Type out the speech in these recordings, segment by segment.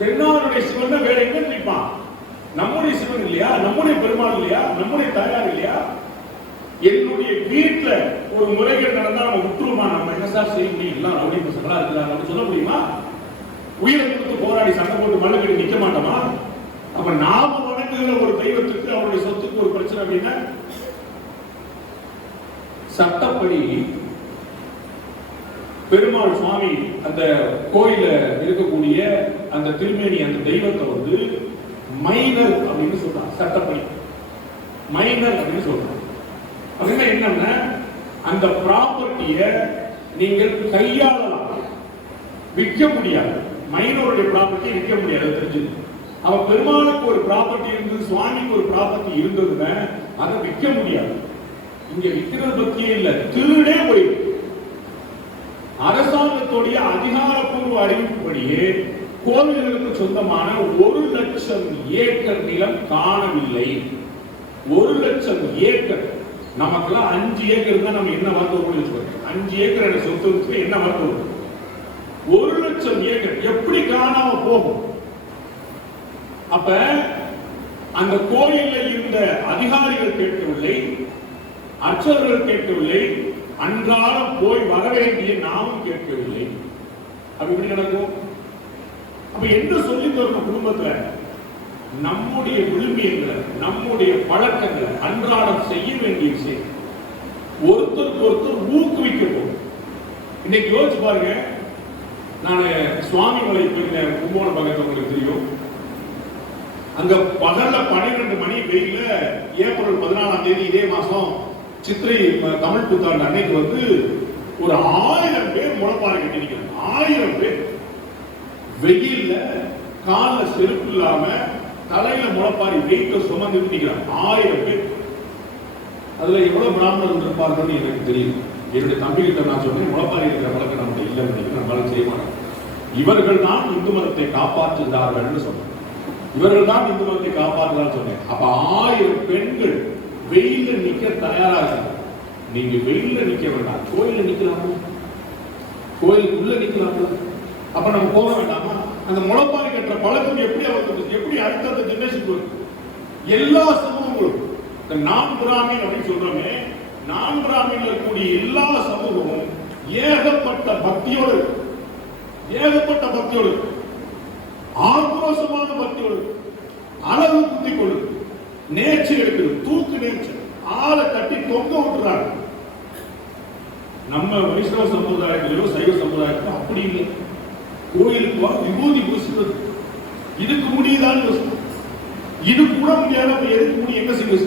தென்னாருடைய சிவன் வேற எங்க நிற்பான்? நம்முடைய சிவன் இல்லையா? நம்முடைய பெருமாள் இல்லையா? நம்முடைய தாயார் இல்லையா? என்னுடைய வீட்டுல ஒரு முறைகள் நடந்தா நம்ம விட்டுருமா? நம்ம என்ன சார் செய்ய முடியும்? எல்லாம் ரவுடி பசங்களா இருக்கிறாங்க அப்படின்னு சொல்ல முடியுமா? உயிரை கொடுத்து போராடி சண்டை போட்டு மண்ணு கட்டி நிக்க மாட்டோமா? அப்ப நாம வணங்குகிற ஒரு தெய்வத்துக்கு அவருடைய சொத்துக்கு ஒரு பிரச்சனை அப்படின்னா, சட்டப்படி பெருமாள் சுவாமி அந்த கோயில இருக்கக்கூடிய அந்த திருமேனி அந்த தெய்வத்தை வந்து மைனர் அப்படின்னு சொல்றாங்க. சட்டப்படி மைனர் அப்படின்னு சொல்றாங்க. அப்படின்னா என்னன்னா, அந்த ப்ராப்பர்ட்டிய நீங்கள் கையாளலாம், விற்க முடியாது. மைனருடைய ப்ராப்பர்ட்டி விற்க முடியாது, தெரிஞ்சு. அவ பெருமாளுக்கு ஒரு ப்ராப்பர்ட்டி இருந்தது, சுவாமிக்கு ஒரு ப்ராப்பர்ட்டி இருந்ததுன்னா அதை விற்க முடியாது. இங்க விற்கிறது பத்தியே இல்ல, திருடே போயிடும். அரசாங்கத்துடைய அதிகாரப்பூர்வ அறிவிப்புப்படியே கோவில்களுக்கு சொந்தமான 1,00,000 ஏக்கர் நிலம் காணவில்லை. 1,00,000 ஏக்கர். நமக்கெல்லாம் 5 ஏக்கர் தான் நம்ம என்ன வருத்தம்? 5 ஏக்கர் என்ற சொத்து என்ன வருத்தம்? 1,00,000 ஏக்கர் எப்படி காணாம போகும்? அப்ப அந்த கோயிலில் இருந்த அதிகாரிகள் கேட்கவில்லை, அர்ச்சகர்கள் கேட்கவில்லை, அன்றாடம் போய் வர வேண்டிய நாமும் கேட்கவில்லை. அப்ப எப்படி நடக்கும்? அப்ப என்ன சொல்லி தரணும் குடும்பத்துல? நம்முடைய விழுமியங்களை, நம்முடைய பழக்கங்களை அன்றாடம் செய்ய வேண்டிய விஷயம் ஒருத்தருக்கு ஒருத்தர் ஊக்குவிக்க போகும். இன்னைக்கு யோசிச்சு பாருங்க. நான் சுவாமிமலை போயிருந்தேன், கும்போணம் பக்கத்துல, உங்களுக்கு தெரியும். அங்க பகல்ல 12 மணி வெயில ஏப்ரல் 14ஆம் தேதி இதே மாசம் சித்திரை தமிழ் புத்தாண்டு அன்னைக்கு வந்து ஒரு 1000 பேர் முளைப்பாறை கட்டி நிற்கிறாங்க. 1000 பேர் வெயில்ல கால செருப்பு இல்லாம தலையில முளைப்பாரி வெயிட்ட சுமந்து நிற்கிறாங்க. 1000 பேர். அதுல எவ்வளவு பிராமணர்கள் இருப்பார்கள் எனக்கு தெரியும். என்னுடைய தம்பி கிட்ட நான் சொன்னேன், முளைப்பாரி இருக்கிற வழக்கம் நம்ம இல்லை, நம்மளால செய்ய மாட்டோம். இவர்கள் தான் இந்து மதத்தை காப்பாற்றுகிறார்கள் சொன்னேன். இவர்கள் தான் இந்து மதத்தை காப்பாற்றுகிறார்கள் சொன்னேன். அப்ப 1000 பெண்கள் வெயில நிக்க தயாராக. நீங்க வெயில நிக்க வேண்டாம், கோயில நிக்கலாமா? கோயிலுக்குள்ள நிக்கலாமா? அப்ப நம்ம போக வேண்டாமா? அந்த முளைப்பாரி கட்டுற பழக்கம் எப்படி அவருக்கு, எப்படி அடுத்த ஜெனரேஷன் எல்லா சமூகங்களும், இந்த நான் பிராமின் அப்படின்னு சொல்றோமே, நான் பிராமின்ல இருக்கக்கூடிய எல்லா சமூகமும் ஏகப்பட்ட பக்தியோடு, ஏகப்பட்ட பக்தியோடு, ஆக்ரோஷமான பக்தியோடு, அளவு குத்தி கொடு, நேர்ச்சி எடுக்கிறது, தூக்கு நேர்ச்சி, ஆளை தட்டி தொங்க விட்டுறாங்க. நம்ம வைஷ்ணவ சமுதாயத்திலோ சைவ சமுதாயத்திலோ அப்படி இல்லை. கோயிலுக்கு விபூதி பூசுறது, இதுக்கு முடியுதான் யோசிக்கும். இது கூட முடியாத எதுக்கு முடியும், என்ன செய்ய?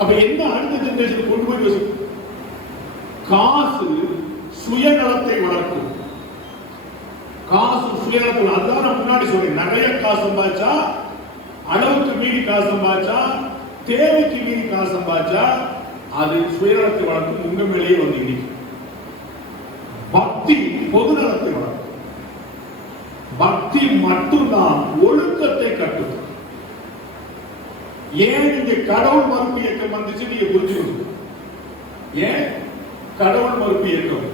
அப்ப என்ன அடுத்த ஜெனரேஷன் கொண்டு போய் யோசிக்கும்? காசு சுயநலத்தை வளர்க்கும். காசு சுயநலத்தை, அதான் நான் முன்னாடி சொல்றேன். நிறைய காசு சம்பாதிச்சா, அளவுக்கு மீறி காசு சம்பாதிச்சா, தேவைக்கு மீறி காசு சம்பாதிச்சா, அது சுயநலத்தை வளர்க்கும். உங்க மேலேயே வந்து இடிக்கும். பக்தி பொது நலத்தை வளர்க்கும். பக்தி மட்டும்தான் ஒழுக்கத்தை கட்டுது. ஏன் இங்க கடவுள் மறுப்பு இயக்கம் வந்துச்சு நீங்க புரிஞ்சுக்கணும். ஏன் கடவுள் மறுப்பு இயக்கம்?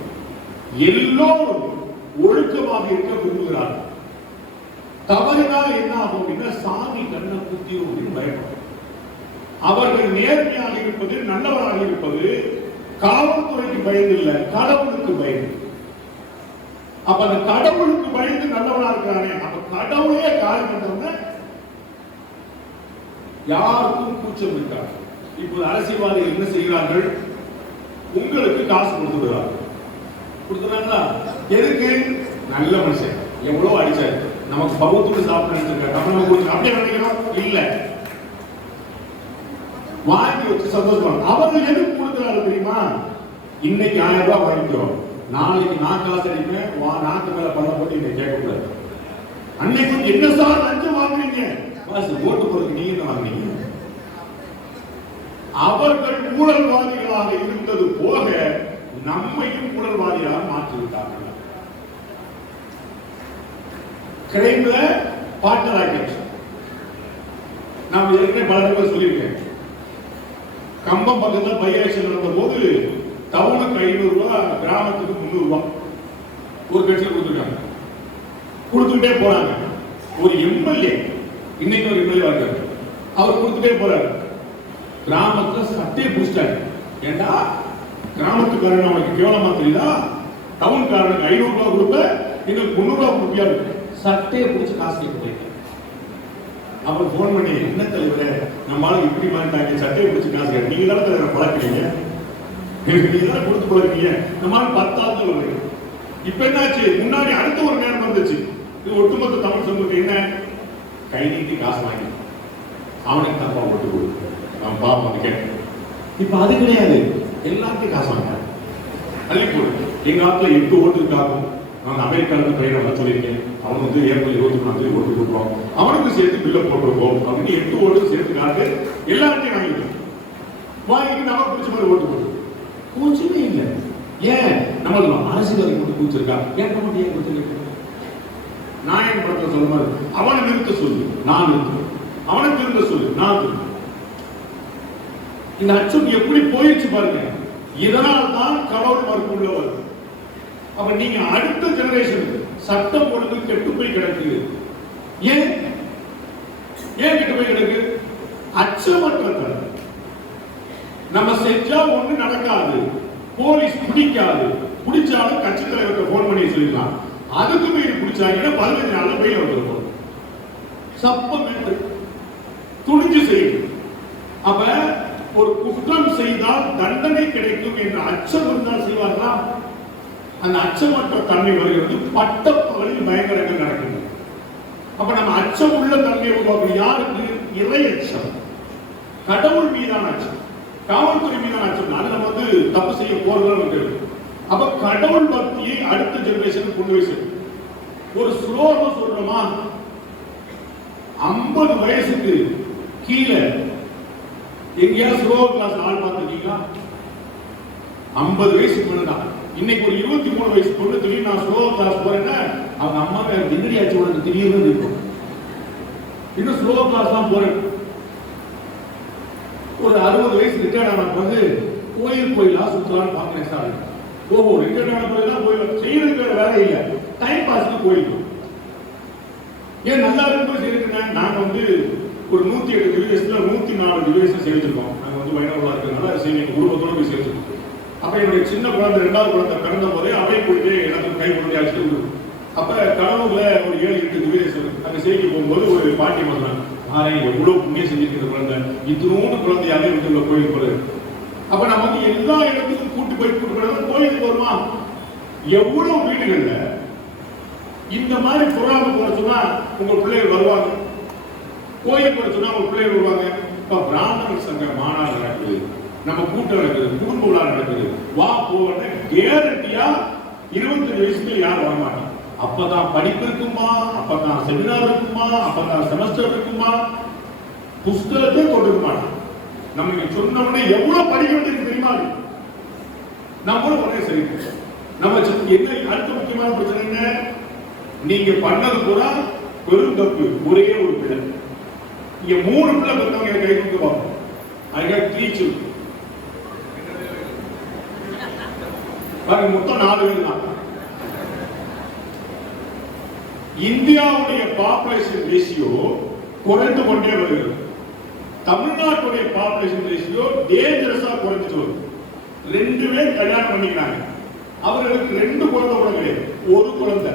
எல்லோரும் ஒழுக்கமாக இருக்க விரும்புகிறார்கள். தவறினால் என்ன ஆகும் அப்படின்னா, சாமி கண்ண புத்தி அப்படின்னு பயப்படும். அவர்கள் நேர்மையாக இருப்பது, நல்லவராக இருப்பது காவல்துறைக்கு பயந்து இல்ல, கடவுளுக்கு பயந்து. அப்ப அந்த கடவுளுக்கு பயந்து நல்லவனா இருக்கிறானே, அப்ப கடவுளையே காலம் பண்றவங்க யாருக்கும் கூச்சம் இருக்காது. இப்போது அரசியல்வாதிகள் என்ன செய்கிறார்கள்? உங்களுக்கு காசு கொடுத்துடுறாங்க. கொடுத்துறாங்களா? எதுக்கு? நல்ல மனுஷன், எவ்வளவு அடிச்சாரு, நமக்கு பகுத்துக்கு சாப்பிட்டு அப்படியே நினைக்கிறோம் இல்ல, வாங்கி வச்சு சந்தோஷம். அவர்கள் எதுக்கு கொடுக்கிறார்கள் தெரியுமா? இன்னைக்கு 1000 ரூபாய் வாங்கிக்கிறோம், நாளைக்கு நான் காசு அடிப்பேன், நாட்டு மேல பண்ண போட்டு இங்க கேட்கக்கூடாது. அன்னைக்கு என்ன சார் லஞ்சம் வாங்குறீங்க? ஓட்டு போறதுக்கு நீங்க என்ன வாங்குறீங்க? அவர்கள் ஊழல்வாதிகளாக இருந்தது போக நம்மையும் ஊழல்வாதிகளாக மாற்றிவிட்டார்கள். கிரைம்ல பார்ட்னர் ஆகிடுச்சு. நான் ஏற்கனவே பல தடவை சொல்லியிருக்கேன். கம்பம் பக்கத்தில் பை எலெக்ஷன் நடந்த போது டவுனுக்கு 500 ரூபாய், கிராமத்துக்கு 300 ரூபாய் ஒரு கட்சியில் கொடுத்துருக்காங்க. கொடுத்துட்டே போறாங்க. ஒரு எம்எல்ஏ, இன்னைக்கு ஒரு எம்எல்ஏ இருக்காரு, அவர் கொடுத்துட்டே போறாரு. கிராமத்துல சட்டையை பிடிச்சிட்டாரு. ஏண்டா கிராமத்துக்காரன் அவனுக்கு கேவலமா தெரியுதா? டவுன்காரனுக்கு 500 ரூபாய் கொடுப்ப, எங்களுக்கு 300 ரூபாய் கொடுப்பியா? சட்டையை பிடிச்சி காசு கேட்க போயிட்டேன். அப்புறம் போன் பண்ணி, என்ன தலைவரே நம்மளால இப்படி மாட்டாங்க, சட்டையை பிடிச்சி காசு கேட்க, நீங்க தானே தலைவரை பழக்கிறீங்க, நீங்க தானே கொடுத்து பழக்கிறீங்க, நம்மளால 10,000 வருது. இப்ப என்னாச்சு? முன்னாடி அடுத்த ஒரு நேரம் வந்துச்சு. இது ஒட்டுமொத்த தமிழ் சமூகத்துக்கு என்ன? கை நீட்டி காசு வாங்கி அவனுக்கு தப்பா ஓட்டு கொடுத்து அவன் பாவம் வந்து கேட்டேன். இப்ப அது கிடையாது, எல்லாத்தையும் காசு வாங்க அள்ளி போடு. எங்க ஆத்துல 8 ஓட்டுக்காகும். நான் அமெரிக்காவுக்கு பையனை வர சொல்லியிருக்கேன். அவன் வந்து ஏப்ரல் 24 ஓட்டு கொடுப்போம், அவனுக்கு சேர்த்து பில்ல போட்டிருக்கோம் அப்படின்னு 8 ஓட்டு சேர்த்து காட்டு எல்லாத்தையும் வாங்கிட்டு நமக்கு பிடிச்ச மாதிரி ஓட்டு போடு. கூச்சமே இல்லை. ஏன் நம்மளுக்கு அரசியல் மட்டும் கூச்சிருக்கா? கேட்க முடியாது. நாயன் படத்தை சொல்ல மாதிரி அவனை நிறுத்த சொல்லு, நான் நிறுத்த, அவனை திருந்த சொல்லு, நான் திருந்த. இந்த அச்சம் எப்படி போயிடுச்சு பாருங்க. இதனால் தான் கடவுள் மறுப்பு உள்ளவர். அப்ப நீங்க அடுத்த ஜெனரேஷன் சட்டம் ஒழுங்கு கெட்டு போய் கிடக்கு. ஏன் கெட்டு போய் கிடக்கு? அச்சமற்ற நம்ம செஞ்சா ஒண்ணு நடக்காது, போலீஸ் பிடிக்காது, பிடிச்சாலும் கட்சி தலைவர்கிட்ட போன் பண்ணி சொல்லிடலாம். அதுக்கு மீறி பிடிச்சாங்கன்னா 15 நாள்ல பெயில் வந்துருக்கும். சப்பமேட்டு துணிஞ்சு செய்யும். அப்ப ஒரு குற்றம் செய்தால் தண்டனை கிடைக்கும் என்ற அச்சம் இருந்தால் செய்வார்களா? அந்த அச்சமற்ற தன்மை வருகிறது. பட்டப்பகலில் பயங்கரங்கள் நடக்குது. அப்ப நம்ம அச்சம் உள்ள தன்மையை உருவாக்கணும். யாருக்கு? இறை அச்சம், கடவுள் மீதான அச்சம், காவல்துறை மீதான அச்சம். அது நம்ம வந்து தப்பு செய்ய போறது. அப்ப கடவுள் பக்தியை அடுத்த ஜெனரேஷனுக்கு கொண்டு போய் சேர்க்கும். ஒரு ஸ்லோகம் சொல்றோமா? 50 வயசுக்கு கீழே எங்கேயா ஸ்லோ கிளாஸ் ஆள் பார்த்துருக்கீங்களா? 50 வயசுக்கு மேலதான். இன்னைக்கு ஒரு 23 வயசு பொண்ணு திடீர்னு நான் ஸ்லோ கிளாஸ் போறேன்னா அவங்க அம்மா திடீர் ஆச்சு உனக்கு திடீர்னு இருக்கும். இன்னும் ஸ்லோ கிளாஸ் தான் போறேன். ஒரு 60 வயசு ரிட்டையர்ட் ஆன பிறகு கோயிலா சுத்தலான்னு பாக்குறேன் சார். ஓஹோ, ரிட்டையர்ட் ஆன பிறகுதான் கோயில் செய்யறதுக்கு வேலை இல்லை, டைம் பாஸ்க்கு கோயிலும். ஏன் நல்லா இருக்கும்போது செய்யறதுக்கு நாங்க வந்து ஒரு 108 டிவிஎஸ்ல 104 டிவிஎஸ் சேர்த்துருக்கோம். நாங்க வந்து வைணவர்களா இருக்கிறதுனால சரி குடும்பத்தோட போய் சேர்த்துருக்கோம். அப்ப என்னுடைய சின்ன குழந்தை 2வது குழந்தை பிறந்த போதே அவை போயிட்டு எனக்கு கை கொண்டு அடிச்சுட்டு. அப்ப கனவுல ஒரு 7-8 டிவிஎஸ் அங்க சேர்க்க போகும்போது ஒரு பாட்டி வந்தாங்க. எவ்வளவு புண்ணியம் செஞ்சிருக்கிற குழந்தை, இத்தனோடு குழந்தையாவே வீட்டுல கோயில் போறது. அப்ப நம்ம வந்து எல்லா இடத்துக்கும் கூட்டு போய் கோயிலுக்கு வருமா? எவ்வளவு வீடுகள்ல இந்த மாதிரி புறாம போட சொன்னா உங்க பிள்ளைகள் வருவாங்க, கோயில் போட சொன்னா உங்க பிள்ளைகள் வருவாங்க. இப்ப பிராமணர் சங்க மாநாடு நடக்குது, நம்ம கூட்டம் நடக்குது, குடும்ப விழா நடக்குது, வா போன கேரண்டியா 25 வயசுல யாரும் வரமாட்டாங்க. அப்பதான் படிப்பு இருக்குமா, அப்பதான் செமினார் இருக்குமா, அப்பதான் செமஸ்டர் இருக்குமா, புஸ்தகத்தை தொடுக்க மாட்டோம். நம்ம சொன்ன உடனே எவ்வளவு படிக்க வேண்டியது தெரியுமா? நம்மளும் உடனே சரி. நம்ம என்ன அடுத்த முக்கியமான பிரச்சனை என்ன? நீங்க பண்ணது பூரா பெரும் தப்பு. ஒரே ஒரு பிள்ளை, இங்க 3 பிள்ளை பெற்றவங்க கை கொடுத்து பார்ப்போம். I got 3 children. பாருங்க, மொத்தம் 4 பேர் தான். இந்தியாவுடைய பாப்புலேஷன் ரேஷியோ குறைந்து கொண்டே வருகிறது. தமிழ்நாட்டுடைய பாப்புலேஷன் ரேஷியோ டேஞ்சரஸா குறைஞ்சிட்டு வருது. 2 பேர் கல்யாணம் பண்ணிக்கிறாங்க. அவர்களுக்கு 2 குழந்தை கூட கிடையாது, 1 குழந்தை.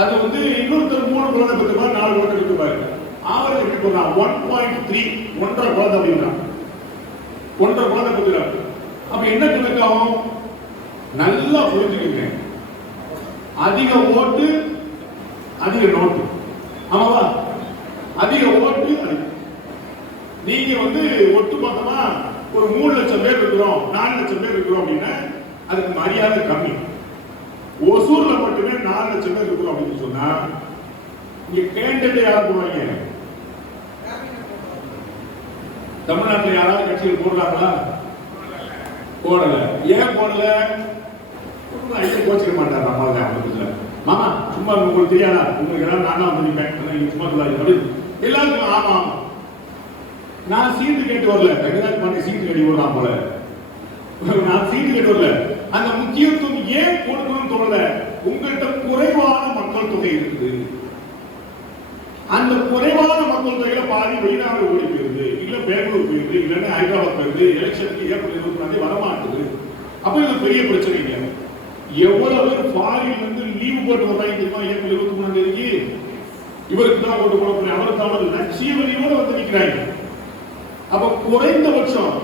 அது வந்து இன்னொருத்தர் 3 குழந்தை பெற்றுப்பாரு, 4 குழந்தை பெற்றுப்பாரு. ஆவரேஜ் எப்படி போறான்? 1.3, 1.5 குழந்தை அப்படின்னா 1.5 குழந்தை பெற்றுறாரு. அப்ப என்ன கணக்காகும்? நல்லா புரிஞ்சுக்கிங்க. அதிக ஓட்டு அதிக நோட்டு. ஆமாவா? அதிக ஓட்டு நீங்க வந்து ஒட்டுமொத்தமா ஒரு 3 லட்சம் பேர் இருக்கிறோம், 4 லட்சம் பேர் இருக்கிறோம் அப்படின்னா அதுக்கு மரியாதை கம்மி. ஒசூர்ல மட்டுமே 4 லட்சம் பேர் இருக்கிறோம் அப்படின்னு சொன்னா இங்க கேண்டிடேட் யார் போவாங்க? தமிழ்நாட்டில் யாராவது கட்சியில் போடுறாங்களா? போடல. ஏன் போடல? கோச்சிக்க மாட்டார். நம்மளால அவங்க மாமா சும்மா உங்களுக்கு தெரியாதா, உங்களுக்கு எல்லாம் நான் தான் பண்ணிப்பேன், சும்மா சொல்லாது எல்லாருக்கும். ஆமா ஆமா, நான் சீட்டு கேட்டு வரல, ரங்கராஜ் பாண்டி சீட்டு கட்டி விடுறான் போல, நான் சீட்டு கேட்டு வரல. அந்த முக்கியத்துவம் ஏன் கொடுக்கணும்னு தோணல? உங்கள்கிட்ட குறைவான மக்கள் தொகை இருக்குது. அந்த குறைவான மக்கள் தொகையில பாதி வெளிநாடு ஓடி போயிருது, இல்ல பெங்களூர் போயிருது, இல்லன்னா ஹைதராபாத் போயிருது. எலெக்ஷனுக்கு ஏப்ரல் 24 வரமாட்டுது. அப்ப இது பெரிய பிரச்சனை இல்லையா? எவ்வளவு பேர் ஃபாரின்ல இருந்து லீவ் போட்டு வர்றாங்க தெரியுமா? ஏப்ரல் 23 இவருக்கு தான் ஓட்டு போட முடியும், அவருக்கு தான் லட்சிய வழியோட வந்து நிற்கிறாங்க. அப்ப குறைந்தபட்சம்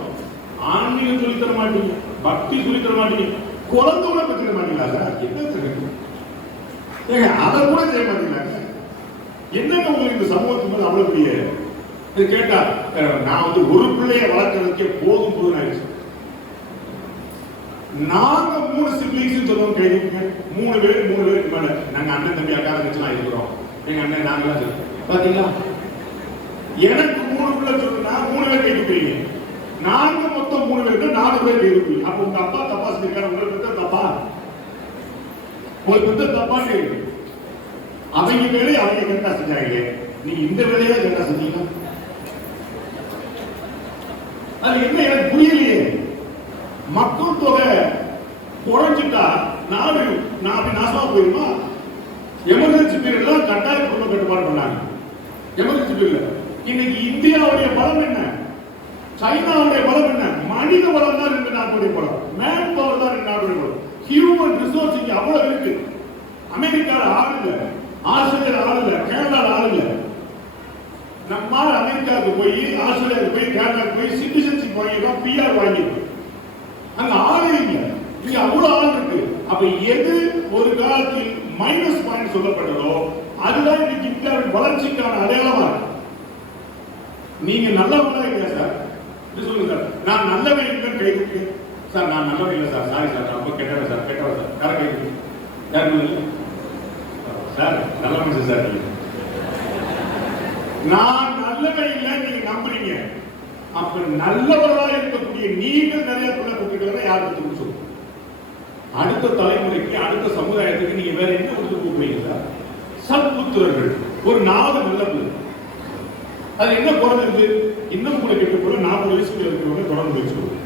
ஆன்மீகம் சொல்லி தர மாட்டீங்க, பக்தி சொல்லி தர மாட்டீங்க, குழந்தை பெற்றுக்க மாட்டீங்களா சார்? என்ன அதை கூட செய்ய மாட்டீங்களா? என்னங்க உங்களுக்கு இந்த சமூகத்துக்கு மேல அவ்வளவு பெரிய கேட்டா, நான் வந்து ஒரு பிள்ளைய வளர்க்கறதுக்கே போதும் போதும் ஆயிடுச்சு. நாங்க 3 சிப்ளிங்ஸ் சொல்லுவோம், கைதுங்க 3 பேருக்கு மேல நாங்க அண்ணன் தம்பி அக்கா தங்கச்சிலாம் இருக்கிறோம். எங்க அண்ணன் நாங்களாம் சொல்லுவோம் பாத்தீங்களா? எனக்கு 3 பிள்ளை சொல்லுன்னா 3 பேர் கைதுப்பீங்க, நாங்க மொத்தம் 3 பேருக்கு 4 பேர் கைதுப்பீங்க. அப்ப உங்க அப்பா தப்பா செஞ்சிருக்காரு, உங்களுக்கு பெற்ற தப்பா? உங்களுக்கு பெற்ற தப்பான்னு அவங்க வேலையை அவங்க கரெக்டா செஞ்சாங்க, நீங்க இந்த வேலையா கரெக்டா செஞ்சீங்க. அது என்ன எனக்கு புரியலையே. மக்கள் தொகை குறைஞ்சிட்டா நாடு நாசமா போயிருமா? எமர்ஜென்சி பீரியட்ல கட்டாய குடும்ப கட்டுப்பாடு பண்ணாங்க. எமர்ஜென்சி பீரியட்ல இன்னைக்கு இந்தியாவுடைய பலம் என்ன, சைனாவுடைய பலம் என்ன? மனித பலம் தான் ரெண்டு நாட்டுடைய பலம், மேன் பவர் தான் ரெண்டு நாட்டுடைய பலம். ஹியூமன் ரிசோர்ஸ் இங்க அவ்வளவு இருக்கு. அமெரிக்கால ஆள் இல்ல, ஆஸ்திரேலியா ஆள் இல்ல, கனடால ஆள் இல்ல. நம்ம அமெரிக்காவுக்கு போய், ஆஸ்திரேலியாவுக்கு போய், கனடாவுக்கு போய் சிட்டிசன்ஷிப் வாங்கிடுறோம், பிஆர் வாங்கிடுறோம். அங்க ஆளே இல்லை, இங்க அவ்வளவு ஆள் இருக்கு. அப்ப எது ஒரு காலத்தில் மைனஸ் பாயிண்ட் சொல்லப்பட்டதோ அதுதான் இன்னைக்கு இந்தியாவின் வளர்ச்சிக்கான அடையாளமா இருக்கு. நீங்க நல்லவங்களா இல்லையா சார்? சொல்லுங்க சார், நான் நல்லவன் இல்லைன்னு கை கொடுக்கு சார். நான் நல்லவன் இல்லை சார், சாரி சார், ரொம்ப கெட்டவன் சார், கெட்டவன் சார், கரெக்ட் சார், நல்லவன் சார். நான் நல்லவன் இல்லை நீங்க நம்புறீங்க. அப்ப நல்லவர்களாக இருக்கக்கூடிய நீங்கள் நிறைய பிள்ளை கூப்பிட்டு யாருக்கு சொல்லுங்க. அடுத்த தலைமுறைக்கு, அடுத்த சமுதாயத்துக்கு நீங்க வேற என்ன கொடுத்து கூப்பிடுறீங்க சார்? சத்புத்திரர்கள், ஒரு 4 நல்ல பிள்ளை. அது என்ன குறைஞ்சிருக்கு? இன்னும் கூட கெட்டு போல 40 வயசுல இருக்கிறவங்க தொடர்ந்து வச்சுக்கணும்.